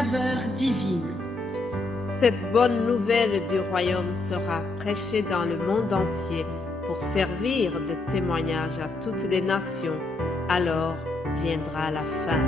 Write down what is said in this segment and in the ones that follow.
saveur divine. Cette bonne nouvelle du royaume sera prêchée dans le monde entier pour servir de témoignage à toutes les nations. Alors viendra la fin.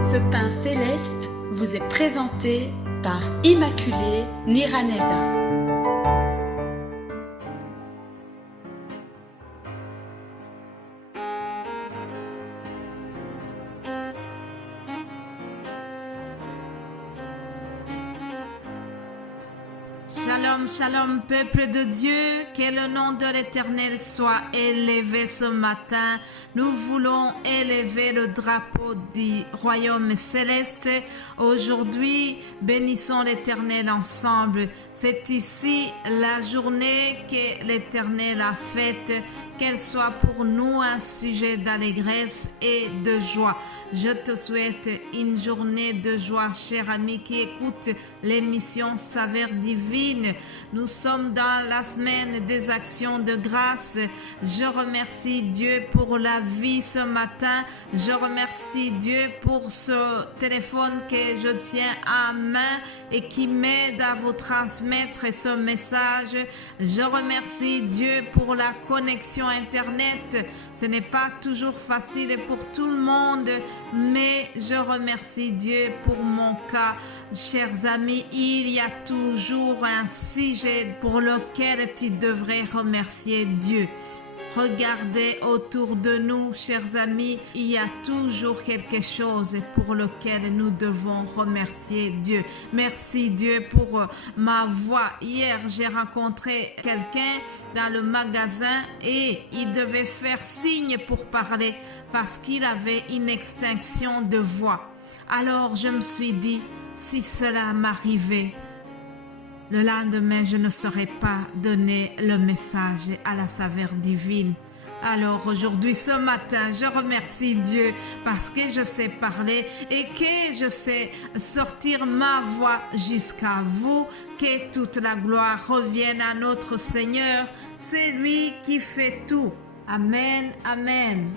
Ce pain céleste vous est présenté par Immaculée Niraneza. Shalom, shalom, peuple de Dieu, que le nom de l'Éternel soit élevé ce matin. Nous voulons élever le drapeau du royaume céleste. Aujourd'hui, bénissons l'Éternel ensemble. C'est ici la journée que l'Éternel a faite, qu'elle soit pour nous un sujet d'allégresse et de joie. Je te souhaite une journée de joie, cher ami qui écoute l'émission Saveur divine. Nous sommes dans la semaine des actions de grâce. Je remercie Dieu pour la vie ce matin. Je remercie Dieu pour ce téléphone que je tiens à main et qui m'aide à vous transmettre ce message. Je remercie Dieu pour la connexion Internet. Ce n'est pas toujours facile pour tout le monde, mais je remercie Dieu pour mon cas. Chers amis, il y a toujours un sujet pour lequel tu devrais remercier Dieu. Regardez autour de nous, chers amis, il y a toujours quelque chose pour lequel nous devons remercier Dieu. Merci Dieu pour ma voix. Hier, j'ai rencontré quelqu'un dans le magasin et il devait faire signe pour parler parce qu'il avait une extinction de voix. Alors, je me suis dit, si cela m'arrivait, le lendemain, je ne saurais pas donner le message à la saveur divine. Alors aujourd'hui, ce matin, je remercie Dieu parce que je sais parler et que je sais sortir ma voix jusqu'à vous. Que toute la gloire revienne à notre Seigneur. C'est lui qui fait tout. Amen, amen.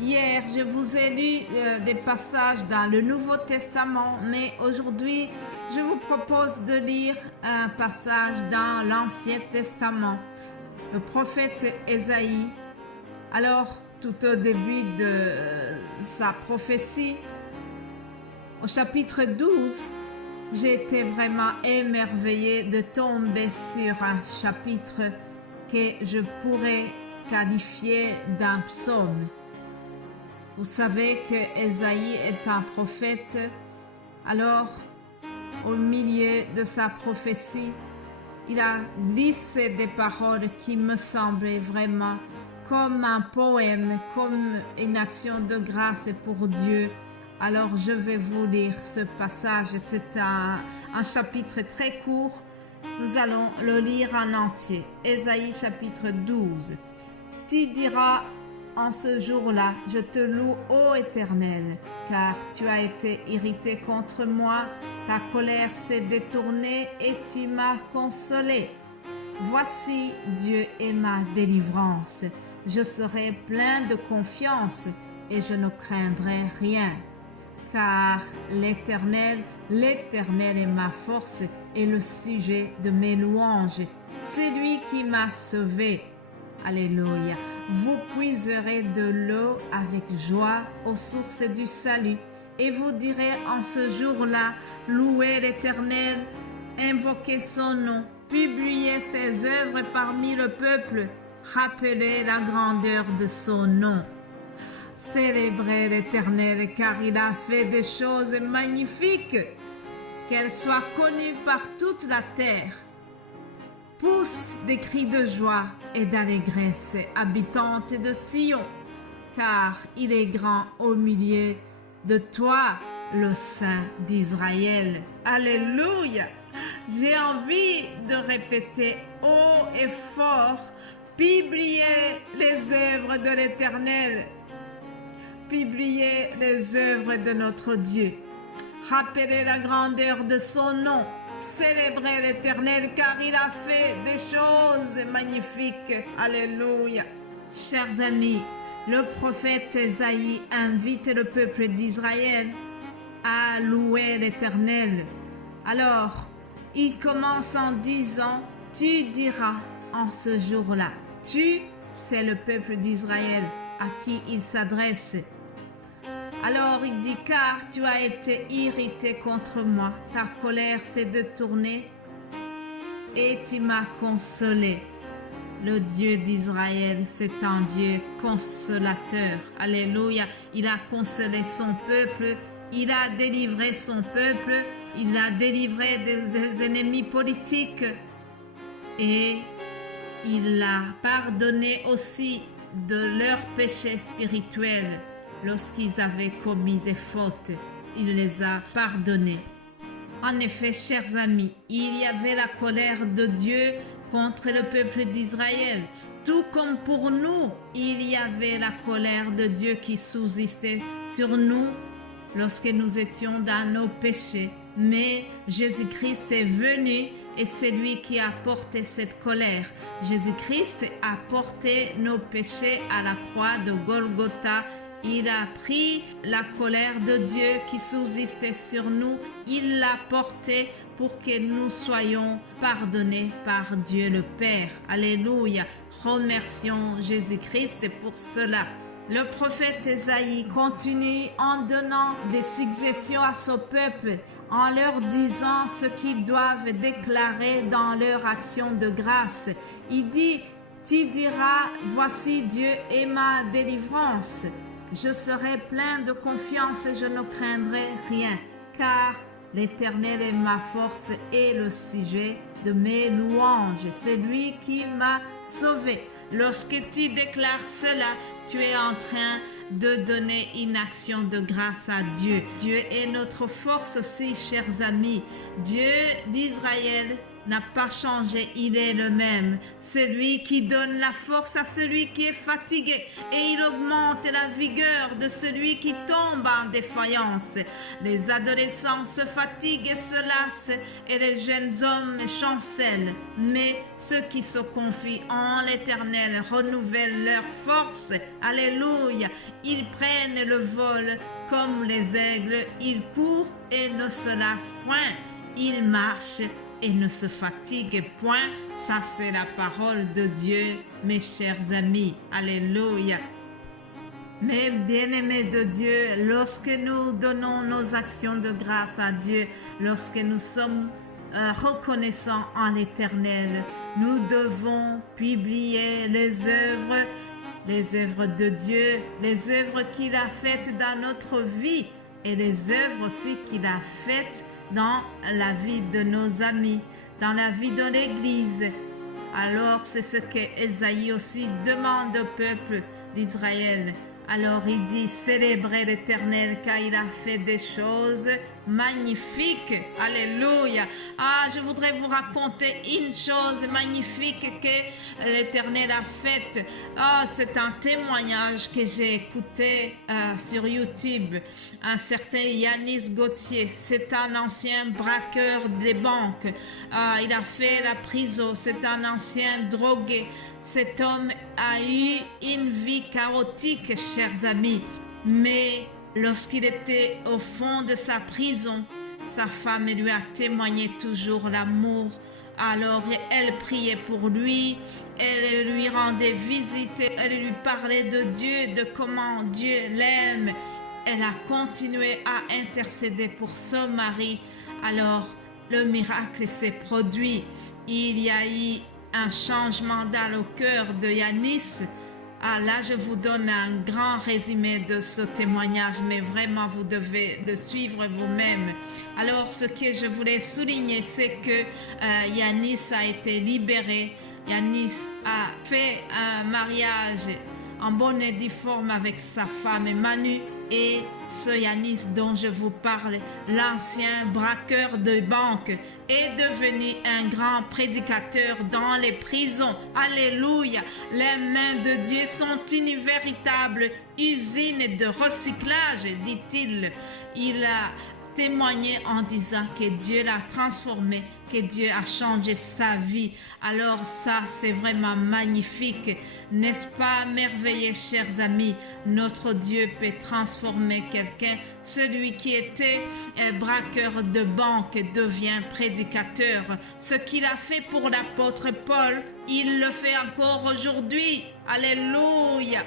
Hier, je vous ai lu des passages dans le Nouveau Testament, mais aujourd'hui, je vous propose de lire un passage dans l'Ancien Testament. Le prophète Ésaïe, alors tout au début de sa prophétie, au chapitre 12, j'ai été vraiment émerveillée de tomber sur un chapitre que je pourrais qualifier d'un psaume. Vous savez que Ésaïe est un prophète, alors au milieu de sa prophétie, il a glissé des paroles qui me semblaient vraiment comme un poème, comme une action de grâce pour Dieu. Alors je vais vous lire ce passage, c'est un chapitre très court, nous allons le lire en entier. Ésaïe chapitre 12. Tu diras en ce jour-là, je te loue, ô Éternel, car tu as été irrité contre moi, ta colère s'est détournée et tu m'as consolé. Voici, Dieu est ma délivrance. Je serai plein de confiance et je ne craindrai rien. Car l'Éternel est ma force et le sujet de mes louanges. C'est lui qui m'a sauvé. Alléluia. Vous puiserez de l'eau avec joie aux sources du salut. Et vous direz en ce jour-là, louez l'Éternel, invoquez son nom, publiez ses œuvres parmi le peuple, rappelez la grandeur de son nom. Célébrez l'Éternel car il a fait des choses magnifiques, qu'elles soient connues par toute la terre. Pousse des cris de joie et d'allégresse, habitante de Sion, car il est grand au milieu de toi, le Saint d'Israël. Alléluia! J'ai envie de répéter haut et fort, publiez les œuvres de l'Éternel, publiez les œuvres de notre Dieu, rappelez la grandeur de son nom. Célébrez l'Éternel car il a fait des choses magnifiques. Alléluia. Chers amis, le prophète Ésaïe invite le peuple d'Israël à louer l'Éternel. Alors, il commence en disant, tu diras en ce jour-là. Tu, c'est le peuple d'Israël à qui il s'adresse. Alors il dit, car tu as été irrité contre moi, ta colère s'est détournée et tu m'as consolé. Le Dieu d'Israël, c'est un Dieu consolateur. Alléluia. Il a consolé son peuple, il a délivré son peuple, il a délivré des ennemis politiques et il a pardonné aussi de leurs péchés spirituels. Lorsqu'ils avaient commis des fautes, il les a pardonnés. En effet, chers amis, il y avait la colère de Dieu contre le peuple d'Israël. Tout comme pour nous, il y avait la colère de Dieu qui subsistait sur nous lorsque nous étions dans nos péchés. Mais Jésus-Christ est venu et c'est lui qui a porté cette colère. Jésus-Christ a porté nos péchés à la croix de Golgotha. Il a pris la colère de Dieu qui subsistait sur nous. Il l'a portée pour que nous soyons pardonnés par Dieu le Père. Alléluia. Remercions Jésus-Christ pour cela. Le prophète Ésaïe continue en donnant des suggestions à son peuple, en leur disant ce qu'ils doivent déclarer dans leur action de grâce. Il dit, tu diras, voici Dieu est ma délivrance. Je serai plein de confiance et je ne craindrai rien, car l'Éternel est ma force et le sujet de mes louanges. C'est lui qui m'a sauvé. Lorsque tu déclares cela, tu es en train de donner une action de grâce à Dieu. Dieu est notre force aussi, chers amis. Dieu d'Israël n'a pas changé, il est le même. C'est lui qui donne la force à celui qui est fatigué et il augmente la vigueur de celui qui tombe en défaillance. Les adolescents se fatiguent et se lassent et les jeunes hommes chancellent. Mais ceux qui se confient en l'Éternel renouvellent leur force. Alléluia. Ils prennent le vol comme les aigles. Ils courent et ne se lassent point. Ils marchent et ne se fatigue point. Ça, c'est la parole de Dieu, mes chers amis. Alléluia. Mais bien-aimés de Dieu, lorsque nous donnons nos actions de grâce à Dieu, lorsque nous sommes reconnaissants en l'Éternel, nous devons publier les œuvres de Dieu, les œuvres qu'il a faites dans notre vie et les œuvres aussi qu'il a faites dans la vie de nos amis, dans la vie de l'Église. Alors c'est ce que Ésaïe aussi demande au peuple d'Israël. Alors il dit, célébrez l'Éternel car il a fait des choses magnifiques. Alléluia. Ah, je voudrais vous raconter une chose magnifique que l'Éternel a faite. Ah, c'est un témoignage que j'ai écouté sur YouTube. Un certain Yanis Gauthier, c'est un ancien braqueur des banques. Ah, il a fait la prison, c'est un ancien drogué. Cet homme a eu une vie chaotique, chers amis. Mais lorsqu'il était au fond de sa prison, sa femme lui a témoigné toujours l'amour. Alors elle priait pour lui, elle lui rendait visite, elle lui parlait de Dieu, de comment Dieu l'aime. Elle a continué à intercéder pour son mari. Alors le miracle s'est produit. Il y a eu un changement dans le cœur de Yanis. Ah, là, je vous donne un grand résumé de ce témoignage, mais vraiment, vous devez le suivre vous-même. Alors, ce que je voulais souligner, c'est que Yanis a été libéré. Yanis a fait un mariage en bonne et due forme avec sa femme Manu. Et ce Yanis dont je vous parle, l'ancien braqueur de banque, est devenu un grand prédicateur dans les prisons. Alléluia. Les mains de Dieu sont une véritable usine de recyclage, dit-il. Il a témoigné en disant que Dieu l'a transformé, que Dieu a changé sa vie. Alors ça, c'est vraiment magnifique. N'est-ce pas merveilleux, chers amis? Notre Dieu peut transformer quelqu'un. Celui qui était braqueur de banque devient prédicateur. Ce qu'il a fait pour l'apôtre Paul, il le fait encore aujourd'hui. Alléluia!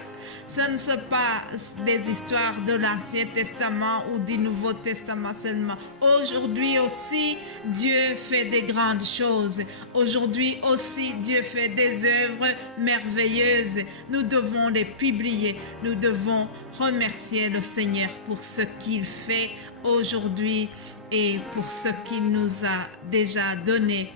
Ce ne sont pas des histoires de l'Ancien Testament ou du Nouveau Testament seulement. Aujourd'hui aussi, Dieu fait des grandes choses. Aujourd'hui aussi, Dieu fait des œuvres merveilleuses. Nous devons les publier. Nous devons remercier le Seigneur pour ce qu'il fait aujourd'hui et pour ce qu'il nous a déjà donné.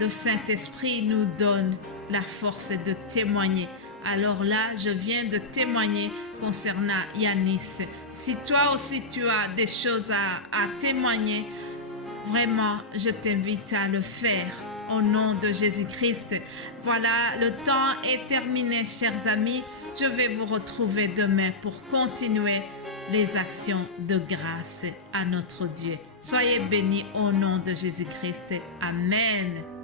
Le Saint-Esprit nous donne la force de témoigner. Alors là, je viens de témoigner concernant Yanis. Si toi aussi tu as des choses à témoigner, vraiment, je t'invite à le faire au nom de Jésus-Christ. Voilà, le temps est terminé, chers amis. Je vais vous retrouver demain pour continuer les actions de grâce à notre Dieu. Soyez bénis au nom de Jésus-Christ. Amen.